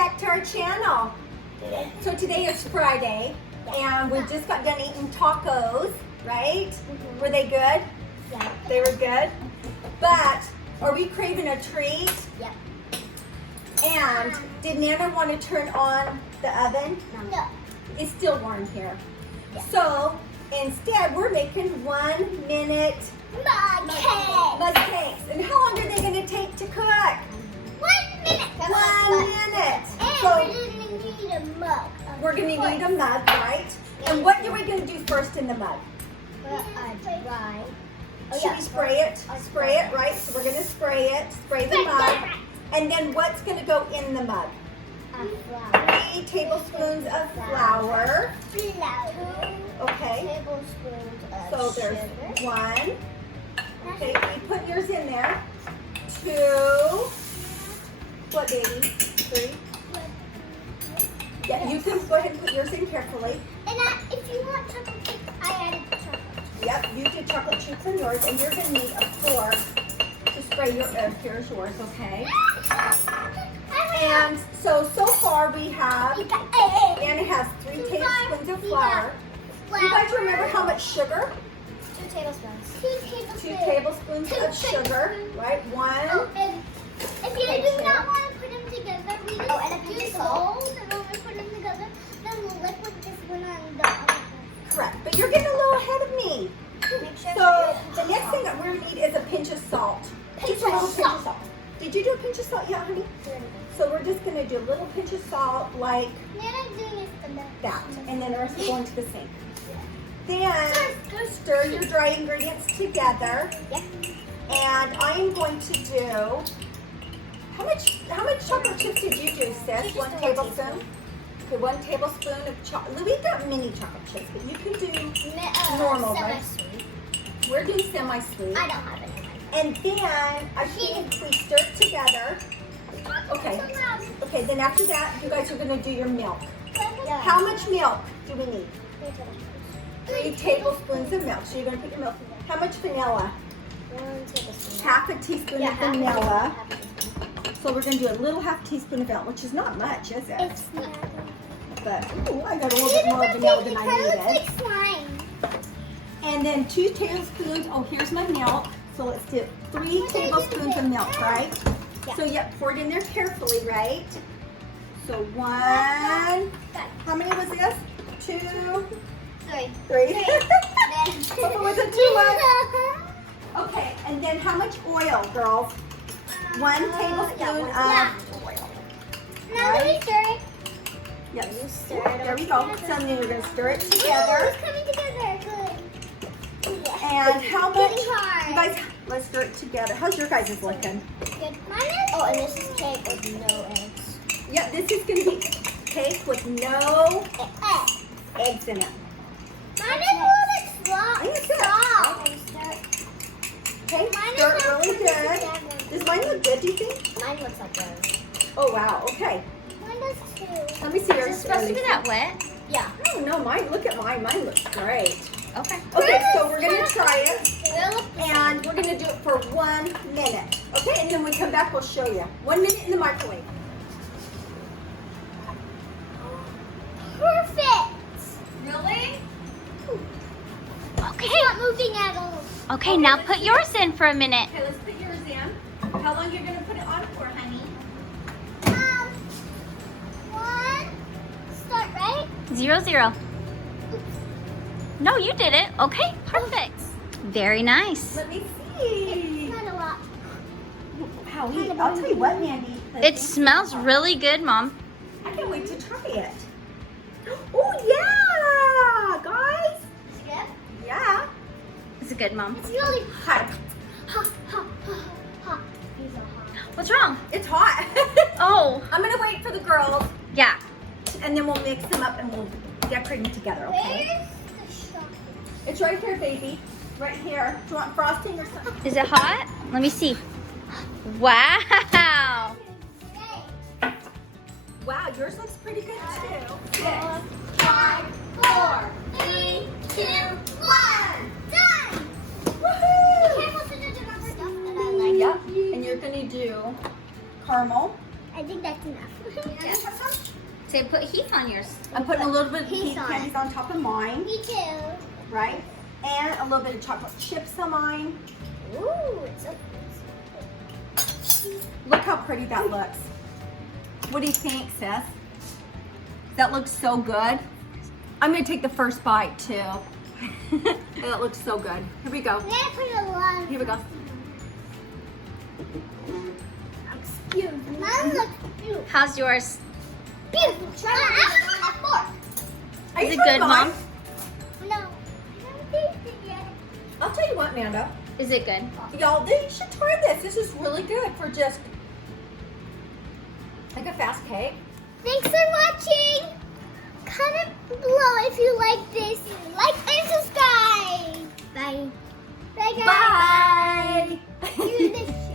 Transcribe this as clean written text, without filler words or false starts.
back to our channel. So today is Friday, and we just got done eating tacos, right? Were they good? Yeah. They were good? But are we craving a treat? Yep. And did Nana want to turn on the oven? No. It's still warm here. Yeah. So instead, we're making 1 minute Mug cake. mug cakes. And how long are they going to take to cook? 1 minute. 1 minute. And So we're going to need a mug. we're going to need a mug, right? And what are we going to do first in the mug? Dry. Should we spray it? Spray it, right? So we're going to spray it. Spray the mug. And then what's going to go in the mug? 3 tablespoons of flour. Okay. Tablespoons of So there's sugar. 1. Okay, you put yours in there. 2. What, baby? 3. Yeah, you can go ahead and put yours in carefully. And if you want chocolate chips, I added chocolate. Yep, you did chocolate chips in yours, and you're going to need a fork to spray your, here's yours, okay? And so far we have, Anna has 3 tablespoons of flour. You guys remember how much sugar? 2 tablespoons. 2 tablespoons of sugar, right? 1. And if you do not want to put them together, we just use salt. And when we put them together, then we'll liquid this one on the other. Correct, but you're getting a little ahead of me. Make sure So the next thing that we need is a pinch of salt. Just a little pinch of salt. Did you do a pinch of salt yet, honey? So we're just going to do a little pinch of salt like that. And then the rest will go into the sink. Then stir your dry ingredients together. Yep. And I am going to do, how much chocolate chips did you do, sis? Just 1 1 tablespoon? Okay, 1 tablespoon of chocolate. We've got mini chocolate chips, but you can do normal, right? Semi-sweet. We're doing semi-sweet. I don't have it in And then I think we stir it together. Okay. Okay, then after that, you guys are going to do your milk. How much milk do we need? 3 tablespoons of milk. So you're going to put your milk. How much vanilla? 1 tablespoon. Half a teaspoon of vanilla. So we're going to do a little half teaspoon of vanilla, which is not much, is it? It's not. But ooh, I got a little bit more vanilla than I needed. Like slime. And then 2 tablespoons. Oh, here's my milk. So let's do 3 tablespoons of milk, right? Yeah. So yeah, pour it in there carefully, right? So 1. How many was this? 2, 3. 3. Was it too much? Okay, and then how much oil, girls? 1 tablespoon of oil. Now let me stir it. Yep. You stir it. There we go. So then you're going to stir it Oh, together. it's coming together. Good. And how much? Getting hard. You guys, let's stir it together. How's your guys' looking? Good. Mine is. Oh, and this is cake with no eggs. Yep, this is going to be cake with no eggs in it. Mine is a little bit soft. Okay, Mine stir is it really good. together. Does mine look good, do you think? Mine looks like those. Oh, wow. Okay. Mine does too. Let me see yours. Is it supposed to be that wet? Yeah. Oh, no, mine. Look at mine. Mine looks great. Okay. Okay, so we're going to try it. They look the same. And we're going to do it for 1 minute. Okay, and then when we come back, we'll show you. 1 minute in the microwave. Perfect. Really? Okay. It's not moving at all. Okay, now put yours in for a minute. Okay, let's put yours in. How long are you going to put it on for, honey? 1. Start right. 0, 0. No, you did it. Okay, perfect. Very nice. Let me see. Not a lot. Howie, I'll tell you what, Mandy. It smells really good, Mom. I can't wait to try it. Oh, yeah, guys. Is it good? Yeah. Is it good, Mom? It's really Hot. hot. These are hot. What's wrong? It's hot. Oh, I'm going to wait for the girls, yeah. and then we'll mix them up and we'll decorate them together, okay? Where's the chocolate? It's right here, baby. Right here. Do you want frosting or something? Is it hot? Let me see. Wow. Wow, yours looks pretty good, too. 6, 5, 4, 3, 2, 1. Done. Woohoo! Careful to do the other stuff that I like. Yep, and you're going to do caramel. I think that's enough. And it has Say, put Heath on yours. I'm putting a little bit of Heath Heath on. candies on top of mine, Me too. right? And a little bit of chocolate chips on mine. Ooh, it's so Look how pretty that looks. What do you think, sis? That looks so good. I'm gonna take the first bite too. That looks so good. Here we go. I'm gonna put a lot. Here we go. Excuse me. Mine looks beautiful. How's yours? Beautiful. Try it. More. Are Is you it trying good, mine? Mom? No. I haven't tasted yet. I'll tell you what, Nando. Is it good? Y'all, you should try this. This is really good for just like a fast cake. Thanks for watching. Comment below if you like this. Like and subscribe. Bye. Bye, guys. Bye. Do this.